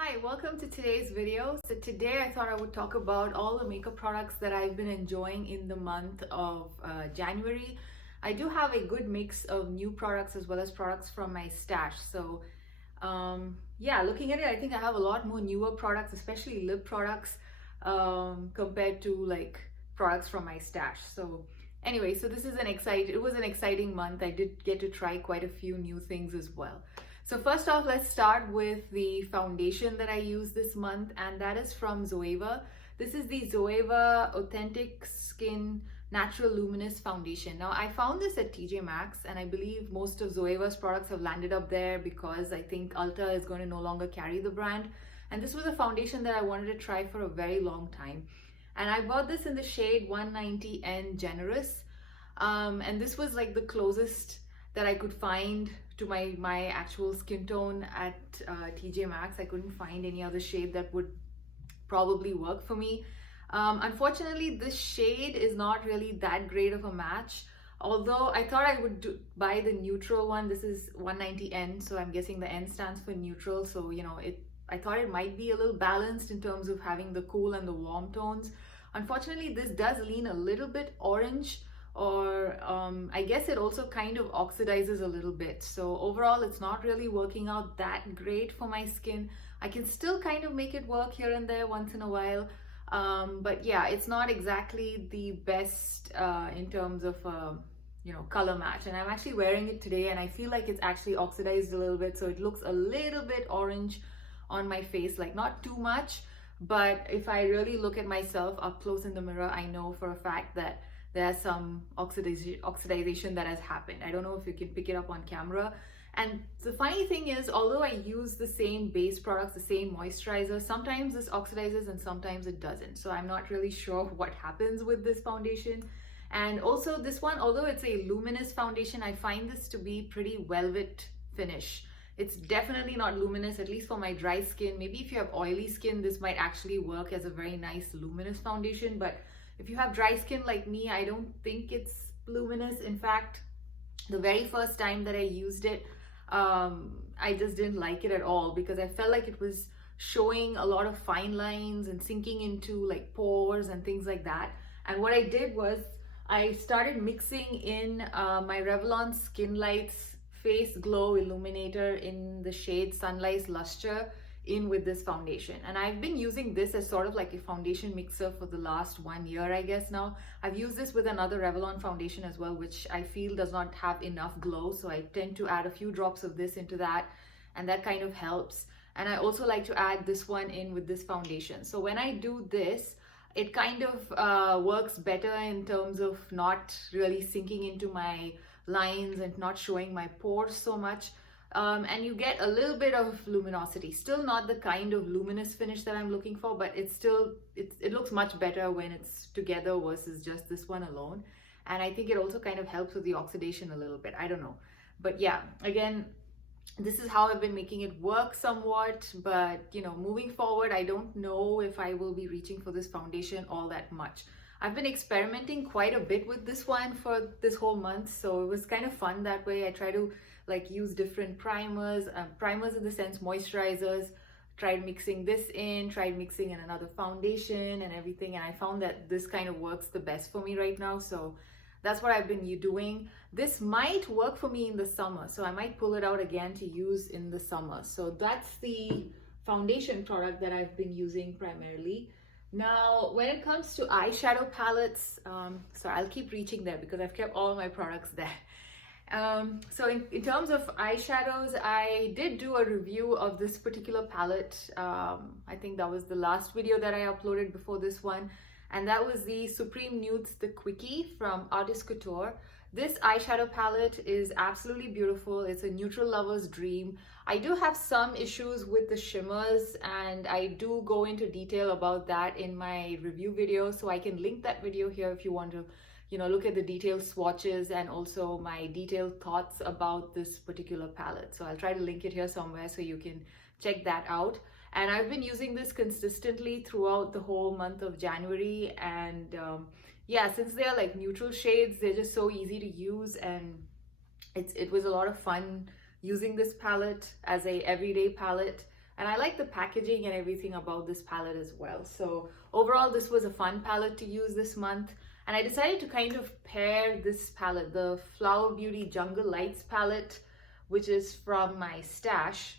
Hi, welcome to today's video. So today I thought I would talk about all the makeup products that I've been enjoying in the month of January. I do have a good mix of new products as well as products from my stash. So yeah, looking at it, I think I have a lot more newer products, especially lip products, compared to like products from my stash. So anyway, so it was an exciting month. I did get to try quite a few new things as well. So first off, let's start with the foundation that I use this month, and that is from Zoeva. This is the Zoeva Authentic Skin Natural Luminous Foundation. Now, I found this at TJ Maxx, and I believe most of Zoeva's products have landed up there because I think Ulta is going to no longer carry the brand. And this was a foundation that I wanted to try for a very long time. And I bought this in the shade 190N Generous. And this was like the closest that I could find to my actual skin tone at TJ Maxx. I couldn't find any other shade that would probably work for me. Unfortunately, this shade is not really that great of a match. Although I thought I would buy the neutral one. This is 190N, so I'm guessing the N stands for neutral. So, you know, I thought it might be a little balanced in terms of having the cool and the warm tones. Unfortunately, this does lean a little bit orange, or I guess it also kind of oxidizes a little bit. So overall, it's not really working out that great for my skin. I can still kind of make it work here and there once in a while. But yeah, it's not exactly the best in terms of, you know, color match. And I'm actually wearing it today and I feel like it's actually oxidized a little bit. So it looks a little bit orange on my face, like not too much. But if I really look at myself up close in the mirror, I know for a fact that there's some oxidization that has happened. I don't know if you can pick it up on camera. And the funny thing is, although I use the same base products, the same moisturizer, sometimes this oxidizes and sometimes it doesn't. So I'm not really sure what happens with this foundation. And also this one, although it's a luminous foundation, I find this to be pretty velvet finish. It's definitely not luminous, at least for my dry skin. Maybe if you have oily skin, this might actually work as a very nice luminous foundation. But if you have dry skin like me, I don't think it's luminous. In fact, the very first time that I used it, I just didn't like it at all because I felt like it was showing a lot of fine lines and sinking into like pores and things like that. And what I did was I started mixing in my Revlon Skin Lights Face Glow Illuminator in the shade Sunlight Luster in with this foundation. And I've been using this as sort of like a foundation mixer for the last 1 year, I guess now. I've used this with another Revlon foundation as well, which I feel does not have enough glow. So I tend to add a few drops of this into that, and that kind of helps. And I also like to add this one in with this foundation. So when I do this, it kind of works better in terms of not really sinking into my lines and not showing my pores so much. And you get a little bit of luminosity. Still not the kind of luminous finish that I'm looking for, but it looks much better when it's together versus just this one alone. And I think it also kind of helps with the oxidation a little bit. I don't know. But yeah, again, this is how I've been making it work somewhat. But, you know, moving forward, I don't know if I will be reaching for this foundation all that much. I've been experimenting quite a bit with this one for this whole month. So it was kind of fun that way. I try to like use different primers in the sense moisturizers, tried mixing this in, tried mixing in another foundation and everything, and I found that this kind of works the best for me right now. So that's what I've been doing. This might work for me in the summer, so I might pull it out again to use in the summer. So that's the foundation product that I've been using primarily. Now when it comes to eyeshadow palettes, so I'll keep reaching there because I've kept all my products there. So in terms of eyeshadows, I did do a review of this particular palette. I think that was the last video that I uploaded before this one, and that was the Supreme Nudes The Quickie from Artist Couture. This eyeshadow palette is absolutely beautiful. It's a neutral lover's dream. I do have some issues with the shimmers, and I do go into detail about that in my review video, so I can link that video here if you want to, you know, look at the detailed swatches and also my detailed thoughts about this particular palette. So I'll try to link it here somewhere so you can check that out. And I've been using this consistently throughout the whole month of January. And yeah, since they're like neutral shades, they're just so easy to use, and it was a lot of fun using this palette as a everyday palette. and I like the packaging and everything about this palette as well. So overall, this was a fun palette to use this month. And I decided to kind of pair this palette, the Flower Beauty Jungle Lights palette, which is from my stash,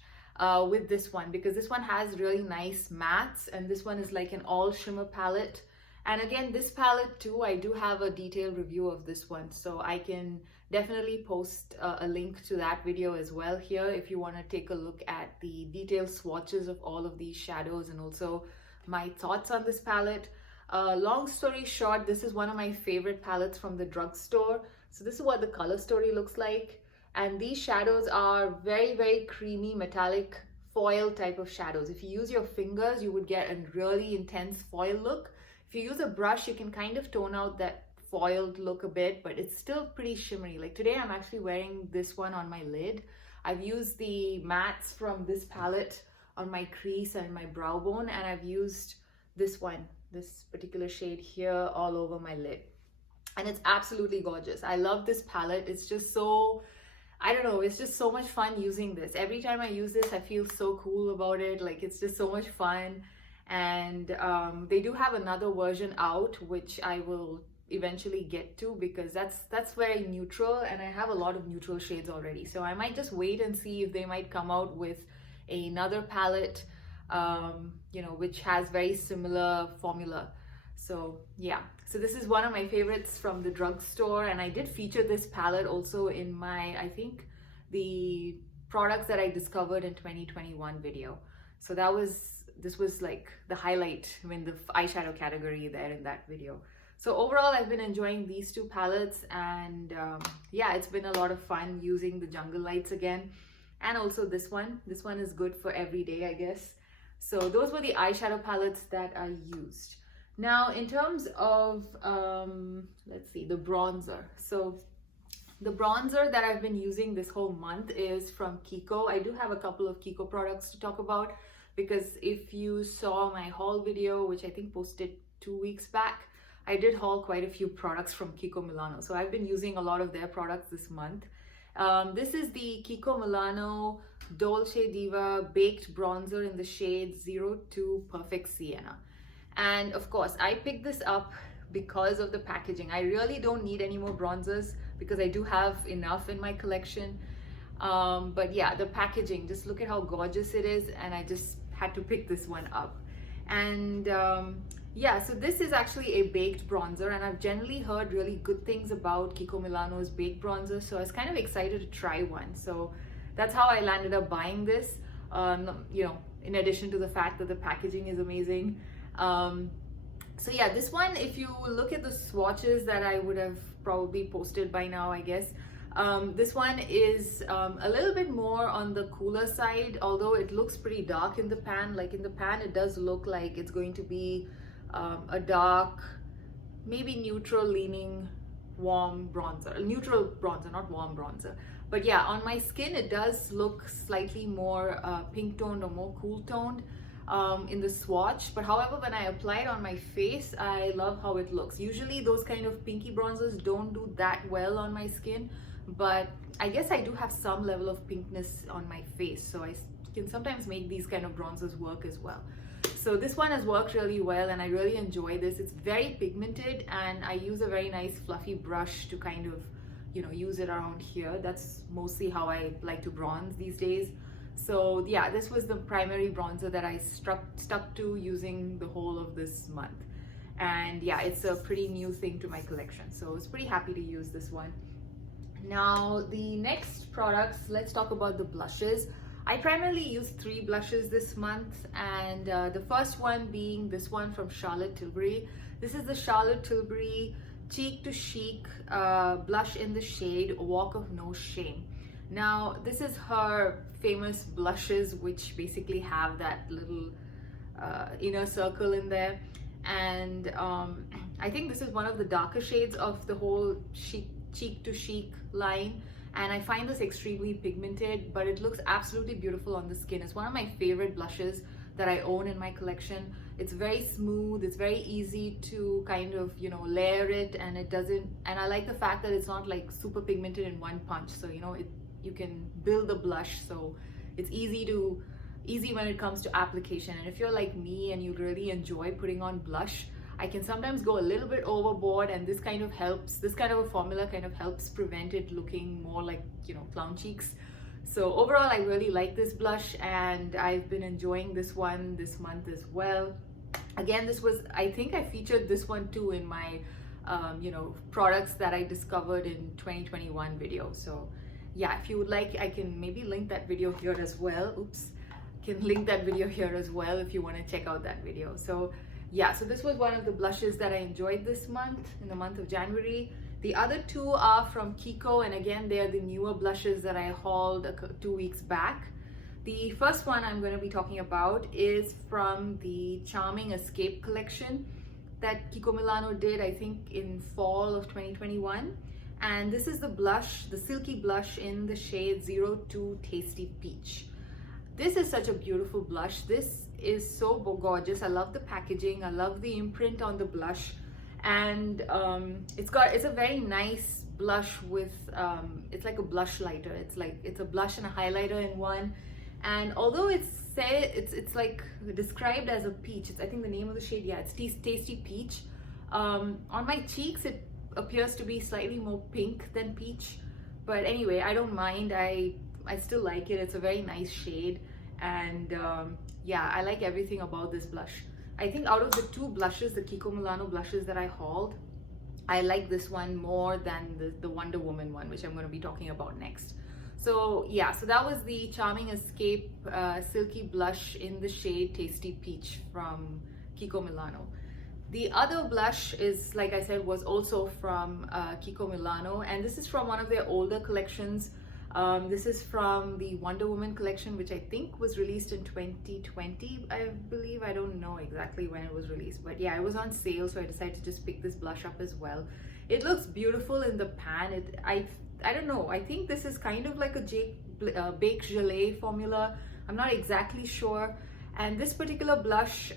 with this one, because this one has really nice mattes and this one is like an all shimmer palette. And again, this palette too, I do have a detailed review of this one, so I can definitely post a link to that video as well here if you want to take a look at the detailed swatches of all of these shadows and also my thoughts on this palette. Long story short, this is one of my favorite palettes from the drugstore. So this is what the color story looks like. And these shadows are very, very creamy metallic foil type of shadows. If you use your fingers, you would get a really intense foil look. If you use a brush, you can kind of tone out that foiled look a bit, but it's still pretty shimmery. Like today, I'm actually wearing this one on my lid. I've used the mattes from this palette on my crease and my brow bone, and I've used this one, this particular shade here, all over my lid. And it's absolutely gorgeous. I love this palette. It's just so, I don't know, it's just so much fun using this. Every time I use this, I feel so cool about it. Like it's just so much fun. And they do have another version out, which I will eventually get to, because that's very neutral and I have a lot of neutral shades already. So I might just wait and see if they might come out with another palette, you know, which has very similar formula. So yeah, so this is one of my favorites from the drugstore, and I did feature this palette also in my, I think, the products that I discovered in 2021 video. So this was like the highlight in the eyeshadow category there in that video. So overall, I've been enjoying these two palettes, and yeah, it's been a lot of fun using the Jungle Lights again. And also this one is good for every day, I guess. So those were the eyeshadow palettes that I used. Now, in terms of, let's see, the bronzer. So the bronzer that I've been using this whole month is from Kiko. I do have a couple of Kiko products to talk about, because if you saw my haul video, which I think posted 2 weeks back, I did haul quite a few products from Kiko Milano. So I've been using a lot of their products this month. This is the Kiko Milano Dolce Diva Baked Bronzer in the shade 02 Perfect Sienna. And of course, I picked this up because of the packaging. I really don't need any more bronzers because I do have enough in my collection. But yeah, the packaging, just look at how gorgeous it is, and I just had to pick this one up. And yeah, so this is actually a baked bronzer, and I've generally heard really good things about Kiko Milano's baked bronzer, so I was kind of excited to try one. So that's how I landed up buying this, you know, in addition to the fact that the packaging is amazing. So yeah, this one, if you look at the swatches that I would have probably posted by now, I guess, this one is a little bit more on the cooler side, although it looks pretty dark in the pan. Like in the pan, it does look like it's going to be a dark, maybe neutral leaning warm bronzer. Neutral bronzer, not warm bronzer. But yeah, on my skin, it does look slightly more pink toned or more cool toned in the swatch. But however, when I apply it on my face, I love how it looks. Usually those kind of pinky bronzers don't do that well on my skin, but I guess I do have some level of pinkness on my face, so I can sometimes make these kind of bronzers work as well. So this one has worked really well, and I really enjoy this. It's very pigmented, and I use a very nice fluffy brush to kind of, you know, use it around here. That's mostly how I like to bronze these days. So yeah, this was the primary bronzer that I stuck to using the whole of this month. And yeah, it's a pretty new thing to my collection, so I was pretty happy to use this one. Now, the next products, let's talk about the blushes. I primarily used 3 blushes this month, and the first one being this one from Charlotte Tilbury. This is the Charlotte Tilbury Cheek to Chic blush in the shade Walk of No Shame. Now, this is her famous blushes, which basically have that little inner circle in there. And I think this is one of the darker shades of the whole Cheek to Chic line. And I find this extremely pigmented, but it looks absolutely beautiful on the skin. It's one of my favorite blushes that I own in my collection. It's very smooth, it's very easy to kind of, you know, layer it, and it doesn't, and I like the fact that it's not like super pigmented in one punch. So, you know, you can build the blush, so it's easy to easy when it comes to application. And if you're like me and you really enjoy putting on blush, I can sometimes go a little bit overboard, and this kind of helps, this kind of a formula kind of helps prevent it looking more like, you know, clown cheeks. So overall, I really like this blush, and I've been enjoying this one this month as well. Again, this was, I think I featured this one too in my you know, products that I discovered in 2021 video. So yeah, if you would like, I can maybe link that video here as well. Oops, can link that video here as well if you want to check out that video. So yeah, so this was one of the blushes that I enjoyed this month, in the month of January. The other two are from Kiko, and again, they are the newer blushes that I hauled 2 weeks back. The first one I'm going to be talking about is from the Charming Escape collection that Kiko Milano did, I think in fall of 2021. And this is the blush, the silky blush in the shade 02 Tasty Peach. This is such a beautiful blush. This is so gorgeous. I love the packaging. I love the imprint on the blush. And it's a very nice blush with, it's like a blush lighter. It's a blush and a highlighter in one. And although it's like described as a peach, I think the name of the shade, yeah, it's Tasty Peach. On my cheeks, it appears to be slightly more pink than peach, but anyway, I don't mind. I still like it. It's a very nice shade, and yeah, I like everything about this blush. I think out of the two blushes, the Kiko Milano blushes that I hauled, I like this one more than the Wonder Woman one, which I'm going to be talking about next. So yeah, so that was the Charming Escape Silky Blush in the shade Tasty Peach from Kiko Milano. The other blush is, like I said, was also from Kiko Milano, and this is from one of their older collections. This is from the Wonder Woman collection, which I think was released in 2020, I believe. I don't know exactly when it was released, but yeah, it was on sale, so I decided to just pick this blush up as well. It looks beautiful in the pan. I don't know, I think this is kind of like a baked gelée formula. I'm not exactly sure. And this particular blush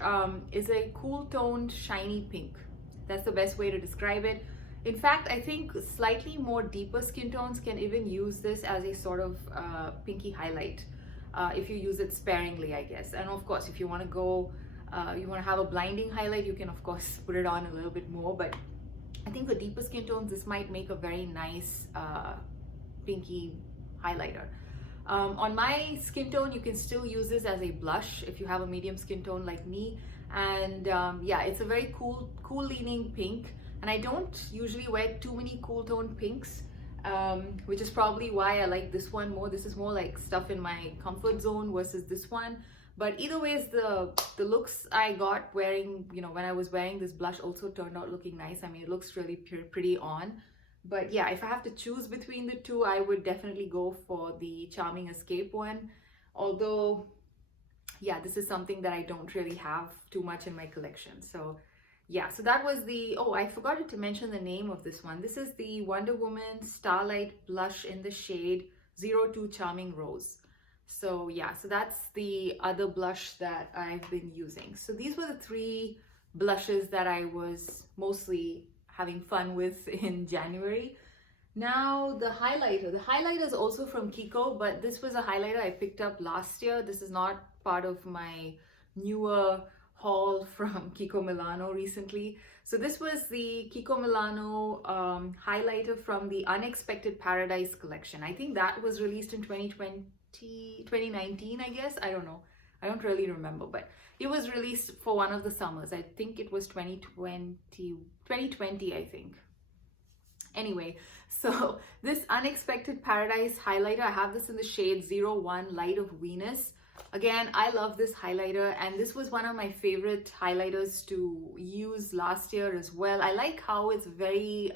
is a cool toned shiny pink. That's the best way to describe it. In fact, I think slightly more deeper skin tones can even use this as a sort of pinky highlight if you use it sparingly, I guess. And of course, if you want to go, you want to have a blinding highlight, you can of course put it on a little bit more. But I think for deeper skin tones, this might make a very nice pinky highlighter. On my skin tone, you can still use this as a blush if you have a medium skin tone like me. And yeah, it's a very cool leaning pink. And I don't usually wear too many cool tone pinks, which is probably why I like this one more. This is more like stuff in my comfort zone versus this one. But either ways, the looks I got wearing, you know, when I was wearing this blush also turned out looking nice. I mean, it looks really pretty on. But yeah, if I have to choose between the two, I would definitely go for the Charming Escape one. Although, yeah, this is something that I don't really have too much in my collection. So yeah, so that was the, oh, I forgot to mention the name of this one. This is the Wonder Woman Starlight blush in the shade 02 Charming Rose. So yeah, so that's the other blush that I've been using. So these were the three blushes that I was mostly having fun with in January. Now the highlighter is also from Kiko, but this was a highlighter I picked up last year. This is not part of my newer haul from Kiko Milano recently. So this was the Kiko Milano highlighter from the Unexpected Paradise collection. I think that was released in 2019, I guess. I don't know. I don't really remember, but it was released for one of the summers. I think it was 2020, I think. Anyway, so this Unexpected Paradise highlighter, I have this in the shade 01 Light of Venus. Again, I love this highlighter, and this was one of my favorite highlighters to use last year as well. I like how it's very,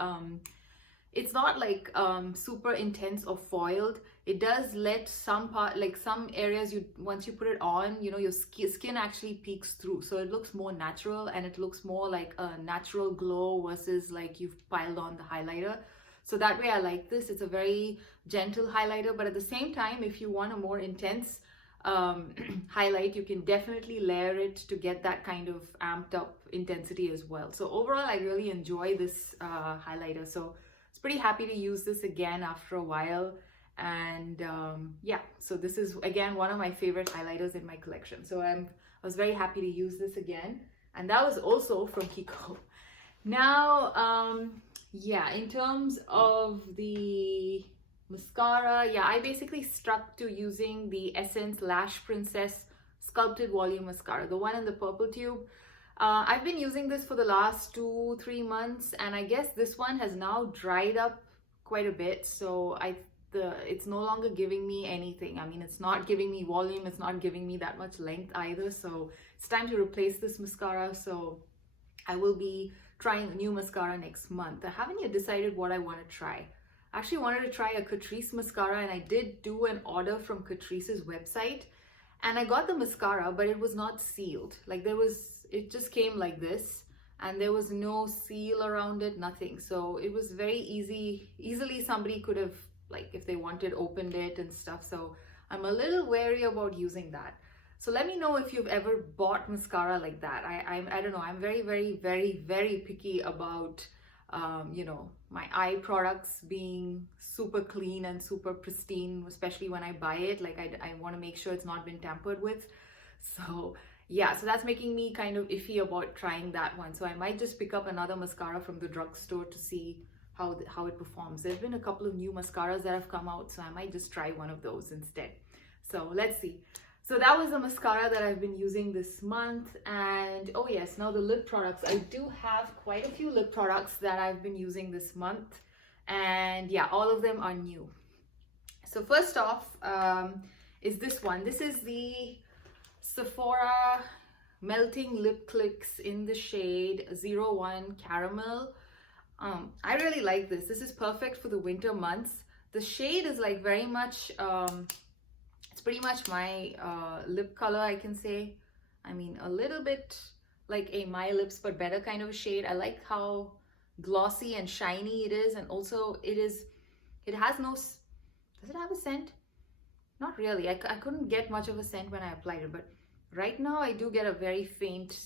it's not like super intense or foiled. It does let some part, like some areas, once you put it on, you know, your skin actually peeks through. So it looks more natural, and it looks more like a natural glow versus like you've piled on the highlighter. So that way I like this. It's a very gentle highlighter, but at the same time, if you want a more intense highlight, you can definitely layer it to get that kind of amped up intensity as well. So overall, I really enjoy this highlighter. So I was pretty happy to use this again after a while. And yeah, so this is again one of my favorite highlighters in my collection. So I was very happy to use this again, and that was also from Kiko. Now yeah, in terms of the mascara, yeah, I basically stuck to using the Essence Lash Princess Sculpted Volume Mascara, the one in the purple tube. I've been using this for the last 2-3 months, and I guess this one has now dried up quite a bit, so it's no longer giving me anything. I mean, it's not giving me volume, it's not giving me that much length either, so it's time to replace this mascara. So I will be trying a new mascara next month. I haven't yet decided what I want to try. I actually wanted to try a Catrice mascara, and I did do an order from Catrice's website, and I got the mascara, but it was not sealed. Like it just came like this, and there was no seal around it, nothing. So it was very easily somebody could have, like, if they wanted, opened it and stuff. So I'm a little wary about using that. So let me know if you've ever bought mascara like that. I don't know, I'm very picky about you know, my eye products being super clean and super pristine, especially when I buy it. Like I want to make sure it's not been tampered with. So yeah, so that's making me kind of iffy about trying that one. So I might just pick up another mascara from the drugstore to see how it performs. There's been a couple of new mascaras that have come out, so I might just try one of those instead. So let's see. So that was the mascara that I've been using this month. And oh yes, now the lip products. I do have quite a few lip products that I've been using this month, and yeah, all of them are new. So first off is this one. This is the Sephora Melting Lip Clicks in the shade 01 Caramel. I really like this. This is perfect for the winter months. The shade is like very much it's pretty much my lip color, I can say. I mean, a little bit like a My Lips but better kind of shade. I like how glossy and shiny it is, and also it has no, does it have a scent? Not really. I couldn't get much of a scent when I applied it, but right now I do get a very faint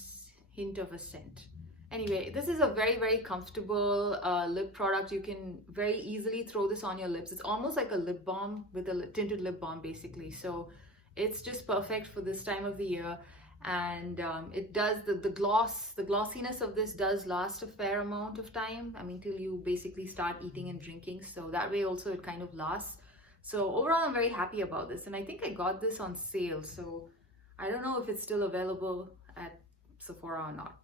hint of a scent. Anyway, this is a very comfortable lip product. You can very easily throw this on your lips. It's almost like a lip balm, with a tinted lip balm basically. So it's just perfect for this time of the year. And it does, the glossiness of this does last a fair amount of time. I mean, till you basically start eating and drinking. So that way also it kind of lasts. So overall, I'm very happy about this. And I think I got this on sale. So I don't know if it's still available at Sephora or not.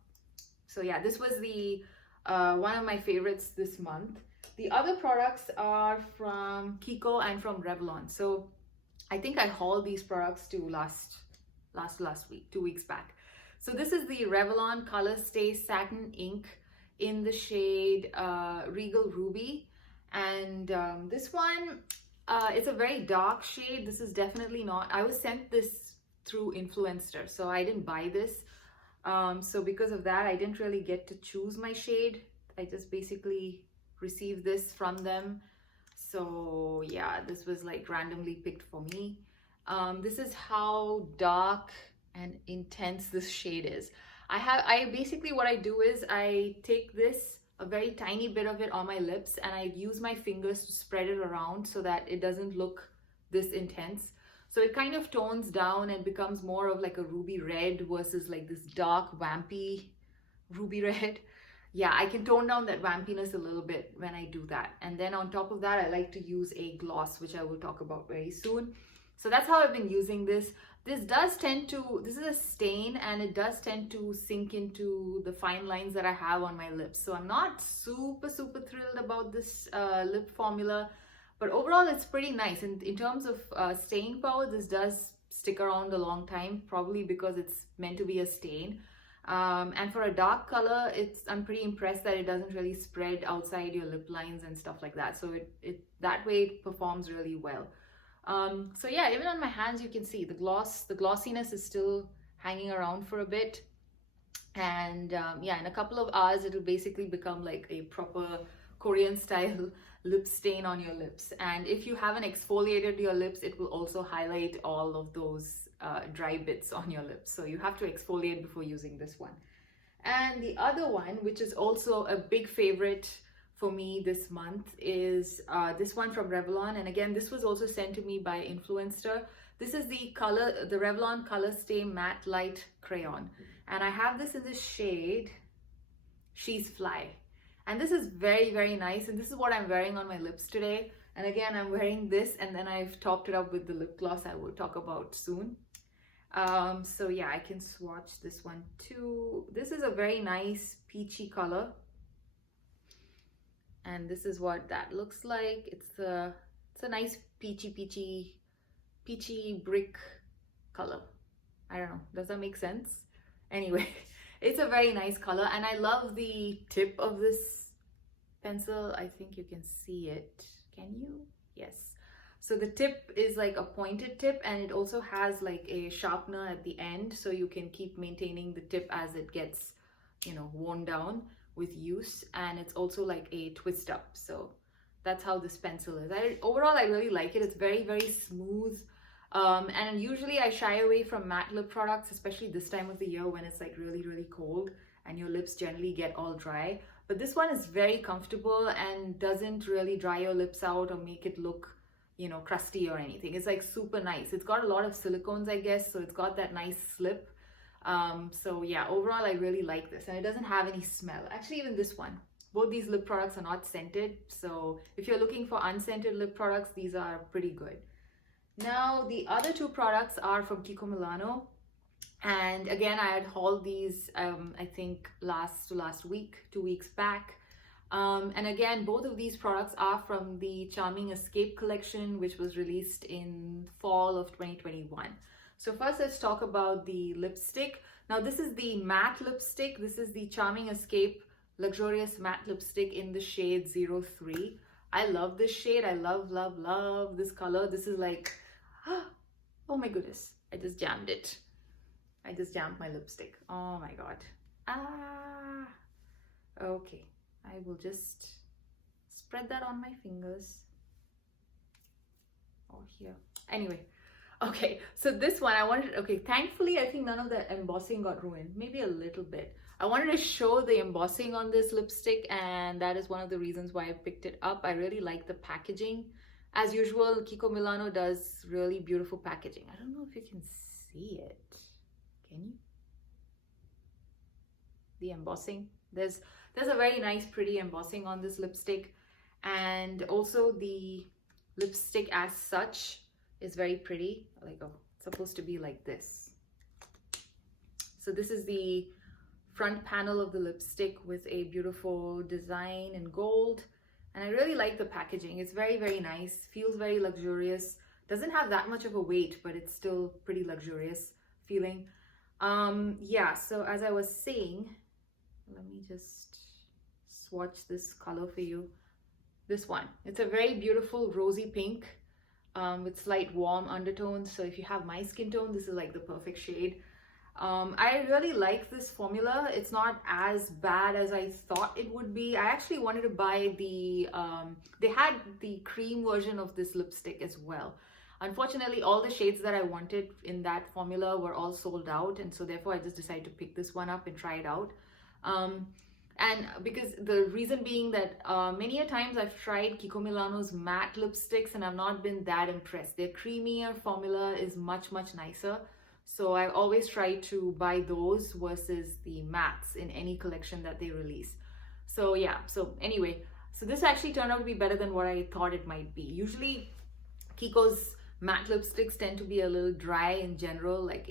So yeah, this was the one of my favorites this month. The other products are from Kiko and from Revlon. So I think I hauled these products to last week, 2 weeks back. So this is the Revlon Colorstay Satin Ink in the shade Regal Ruby. And this one, it's a very dark shade. This is definitely not, I was sent this through Influencer, so I didn't buy this. So because of that, I didn't really get to choose my shade. I just basically received this from them. So yeah, this was like randomly picked for me. This is how dark and intense this shade is. I basically, what I do is I take this, a very tiny bit of it on my lips, and I use my fingers to spread it around so that it doesn't look this intense. So it kind of tones down and becomes more of like a ruby red versus like this dark vampy ruby red. Yeah, I can tone down that vampiness a little bit when I do that. And then on top of that, I like to use a gloss, which I will talk about very soon. So that's how I've been using this. This is a stain, and it does tend to sink into the fine lines that I have on my lips. So I'm not super thrilled about this lip formula. But overall, it's pretty nice. And in terms of staying power, this does stick around a long time, probably because it's meant to be a stain. And for a dark color, I'm pretty impressed that it doesn't really spread outside your lip lines and stuff like that. So that way it performs really well. So yeah, even on my hands, you can see the glossiness is still hanging around for a bit. And yeah, in a couple of hours, it'll basically become like a proper Korean style lip stain on your lips. And if you haven't exfoliated your lips, it will also highlight all of those dry bits on your lips. So you have to exfoliate before using this one. And the other one, which is also a big favorite for me this month is this one from Revlon. And again, this was also sent to me by influencer. This is the Revlon Colorstay Matte Light Crayon. And I have this in the shade She's Fly. And this is very, very nice. And this is what I'm wearing on my lips today. And again, I'm wearing this, and then I've topped it up with the lip gloss I will talk about soon. So yeah, I can swatch this one too. This is a very nice peachy color. And this is what that looks like. It's a nice peachy brick color. I don't know, does that make sense? Anyway, it's a very nice color, and I love the tip of this pencil. I think you can see it. Can you? Yes. So the tip is like a pointed tip, and it also has like a sharpener at the end, so you can keep maintaining the tip as it gets, you know, worn down with use. And it's also like a twist up. So that's how this pencil is. Overall, I really like it. It's very, very smooth. And usually I shy away from matte lip products, especially this time of the year when it's like really, really cold and your lips generally get all dry. But this one is very comfortable and doesn't really dry your lips out or make it look, you know, crusty or anything. It's like super nice. It's got a lot of silicones, I guess, so it's got that nice slip. So yeah, overall I really like this, and it doesn't have any smell. Actually, even this one, both these lip products are not scented, so if you're looking for unscented lip products, these are pretty good. Now the other two products are from Kiko Milano, and again I had hauled these I think last week, 2 weeks back. And again, both of these products are from the Charming Escape collection, which was released in fall of 2021. So first let's talk about the lipstick. Now this is the matte lipstick. This is the Charming Escape Luxurious Matte Lipstick in the shade 03. I love this shade. I love this color. This is like, oh my goodness, I just jammed it. I just jammed my lipstick. Oh my god. Okay, I will just spread that on my fingers. Or here. Anyway, okay, so this one I wanted, okay, thankfully I think none of the embossing got ruined, maybe a little bit. I wanted to show the embossing on this lipstick, and that is one of the reasons why I picked it up. I really like the packaging. As usual, Kiko Milano does really beautiful packaging. I don't know if you can see it. Can you? The embossing. There's a very nice pretty embossing on this lipstick, and also the lipstick as such is very pretty. Like, oh, it's supposed to be like this. So this is the front panel of the lipstick with a beautiful design in gold, and I really like the packaging. It's very, very nice, feels very luxurious, doesn't have that much of a weight, but it's still pretty luxurious feeling. Yeah, so as I was saying, let me just swatch this color for you. This one, it's a very beautiful rosy pink with slight warm undertones. So if you have my skin tone, this is like the perfect shade. I really like this formula. It's not as bad as I thought it would be. I actually wanted to buy the, they had the cream version of this lipstick as well. Unfortunately, all the shades that I wanted in that formula were all sold out, and so therefore I just decided to pick this one up and try it out. And because the reason being that many a times I've tried Kiko Milano's matte lipsticks and I've not been that impressed. Their creamier formula is much, much nicer. So I always try to buy those versus the mattes in any collection that they release. So yeah, so anyway, so this actually turned out to be better than what I thought it might be. Usually Kiko's matte lipsticks tend to be a little dry in general, like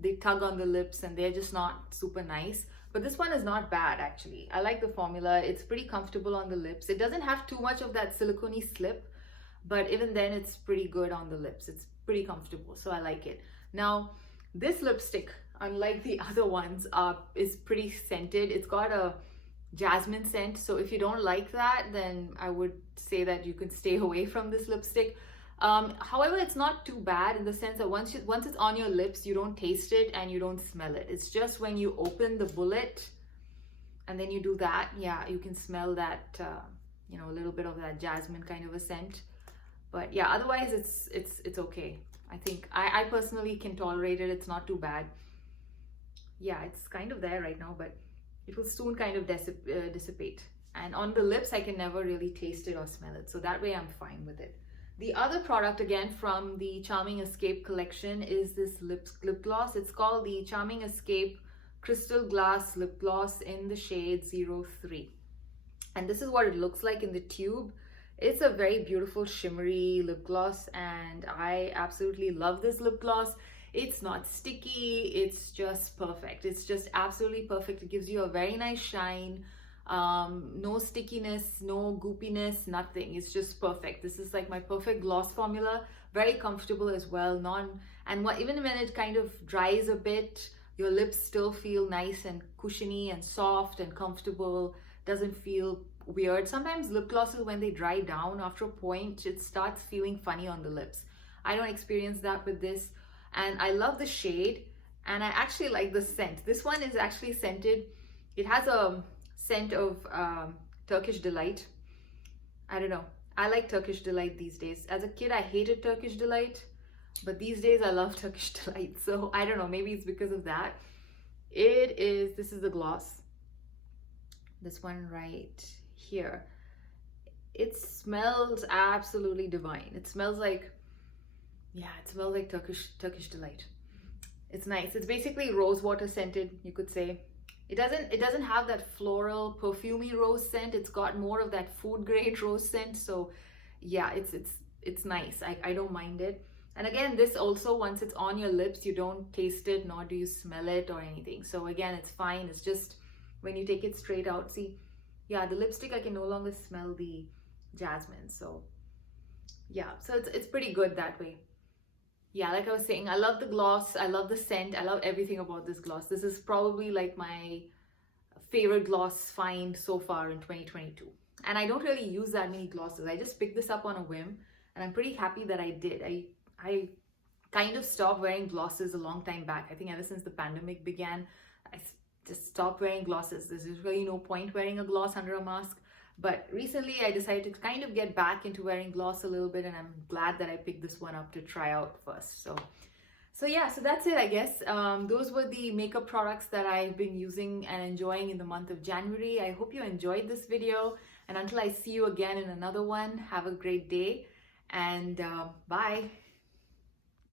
they tug on the lips and they're just not super nice. But this one is not bad actually. I like the formula. It's pretty comfortable on the lips. It doesn't have too much of that silicone-y slip, but even then it's pretty good on the lips. It's pretty comfortable, so I like it. Now, this lipstick, unlike the other ones, is pretty scented. It's got a jasmine scent, so if you don't like that, then I would say that you can stay away from this lipstick. However, it's not too bad in the sense that once it's on your lips, you don't taste it and you don't smell it. It's just when you open the bullet and then you do that, yeah, you can smell that, you know, a little bit of that jasmine kind of a scent. But yeah, otherwise it's okay. I think I personally can tolerate it. It's not too bad. Yeah, it's kind of there right now, but it will soon kind of dissipate. And on the lips, I can never really taste it or smell it. So that way I'm fine with it. The other product, again, from the Charming Escape collection is this lip gloss. It's called the Charming Escape Crystal Glass Lip Gloss in the shade 03. And this is what it looks like in the tube. It's a very beautiful shimmery lip gloss, and I absolutely love this lip gloss. It's not sticky, it's just perfect. It's just absolutely perfect. It gives you a very nice shine. No stickiness, no goopiness, nothing. It's just perfect. This is like my perfect gloss formula. Very comfortable as well. Even when it kind of dries a bit, your lips still feel nice and cushiony and soft and comfortable. Doesn't feel weird. Sometimes lip glosses, when they dry down after a point, it starts feeling funny on the lips. I don't experience that with this, and I love the shade, and I actually like the scent. This one is actually scented. It has a scent of Turkish Delight. I don't know. I like Turkish Delight these days. As a kid, I hated Turkish Delight, but these days I love Turkish Delight. So I don't know. Maybe it's because of that. This is the gloss. This one right here. It smells absolutely divine. It smells like, yeah, it smells like Turkish Delight. It's nice. It's basically rose water scented, you could say. It doesn't have that floral perfumey rose scent. It's got more of that food grade rose scent. So yeah, it's nice. I don't mind it. And again, this also, once it's on your lips, you don't taste it, nor do you smell it or anything. So again, it's fine. It's just when you take it straight out. See, yeah, the lipstick, I can no longer smell the jasmine. So yeah, so it's pretty good that way. Yeah, like I was saying, I love the gloss, I love the scent, I love everything about this gloss. This is probably like my favorite gloss find so far in 2022. And I don't really use that many glosses. I just picked this up on a whim, and I'm pretty happy that I did. I kind of stopped wearing glosses a long time back. I think ever since the pandemic began, I just stopped wearing glosses. There's really no point wearing a gloss under a mask. But recently I decided to kind of get back into wearing gloss a little bit, and I'm glad that I picked this one up to try out first. So yeah, so that's it, I guess. Those were the makeup products that I've been using and enjoying in the month of January. I hope you enjoyed this video, and until I see you again in another one, have a great day, and bye.